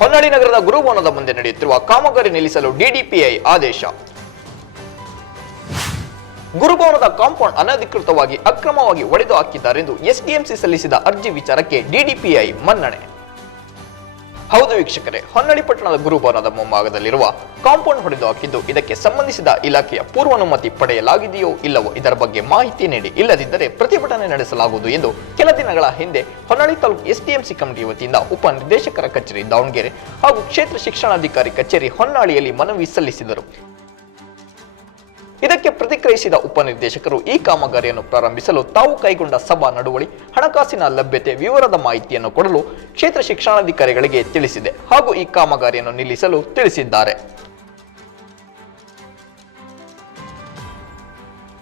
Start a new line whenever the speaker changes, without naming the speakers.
ಹೊನ್ನಾಳಿ ನಗರದ ಗುರುಭವನದ ಮುಂದೆ ನಡೆಯುತ್ತಿರುವ ಕಾಮಗಾರಿ ನಿಲ್ಲಿಸಲು ಡಿಡಿಪಿಐ ಆದೇಶ. ಗುರುಭವನದ ಕಾಂಪೌಂಡ್ ಅನಧಿಕೃತವಾಗಿ ಅಕ್ರಮವಾಗಿ ಒಡೆದು ಹಾಕಿದ್ದಾರೆಂದು ಎಸ್ಡಿಎಂಸಿ ಸಲ್ಲಿಸಿದ ಅರ್ಜಿ ವಿಚಾರಕ್ಕೆ ಡಿಡಿಪಿಐ ಮನ್ನಣೆ. ಹೌದು ವೀಕ್ಷಕರೇ, ಹೊನ್ನಳಿ ಪಟ್ಟಣದ ಗುರುಭವನದ ಮುಂಭಾಗದಲ್ಲಿರುವ ಕಾಂಪೌಂಡ್ ಹೊಡೆದು ಹಾಕಿದ್ದು ಇದಕ್ಕೆ ಸಂಬಂಧಿಸಿದ ಇಲಾಖೆಯ ಪೂರ್ವಾನುಮತಿ ಪಡೆಯಲಾಗಿದೆಯೋ ಇಲ್ಲವೋ ಇದರ ಬಗ್ಗೆ ಮಾಹಿತಿ ನೀಡಿ. ಇಲ್ಲದಿದ್ದರೆ ಪ್ರತಿಭಟನೆ ನಡೆಸಲಾಗುವುದು ಎಂದು ಕೆಲ ದಿನಗಳ ಹಿಂದೆ ಹೊನ್ನಳಿ ತಾಲೂಕು ಎಸ್ಡಿಎಂಸಿ ಕಮಿಟಿ ವತಿಯಿಂದ ಉಪನಿರ್ದೇಶಕರ ಕಚೇರಿ ದಾವಣಗೆರೆ ಹಾಗೂ ಕ್ಷೇತ್ರ ಶಿಕ್ಷಣಾಧಿಕಾರಿ ಕಚೇರಿ ಹೊನ್ನಾಳಿಯಲ್ಲಿ ಮನವಿ ಸಲ್ಲಿಸಿದರು. ಇದಕ್ಕೆ ಪ್ರತಿಕ್ರಿಯಿಸಿದ ಉಪನಿರ್ದೇಶಕರು ಈ ಕಾಮಗಾರಿಯನ್ನು ಪ್ರಾರಂಭಿಸಲು ತಾವು ಕೈಗೊಂಡ ಸಭಾ ನಡುವಳಿ, ಹಣಕಾಸಿನ ಲಭ್ಯತೆ, ವಿವರದ ಮಾಹಿತಿಯನ್ನು ಕೊಡಲು ಕ್ಷೇತ್ರ ಶಿಕ್ಷಣಾಧಿಕಾರಿಗಳಿಗೆ ತಿಳಿಸಿದೆ ಹಾಗೂ ಈ ಕಾಮಗಾರಿಯನ್ನು ನಿಲ್ಲಿಸಲು ತಿಳಿಸಿದ್ದಾರೆ.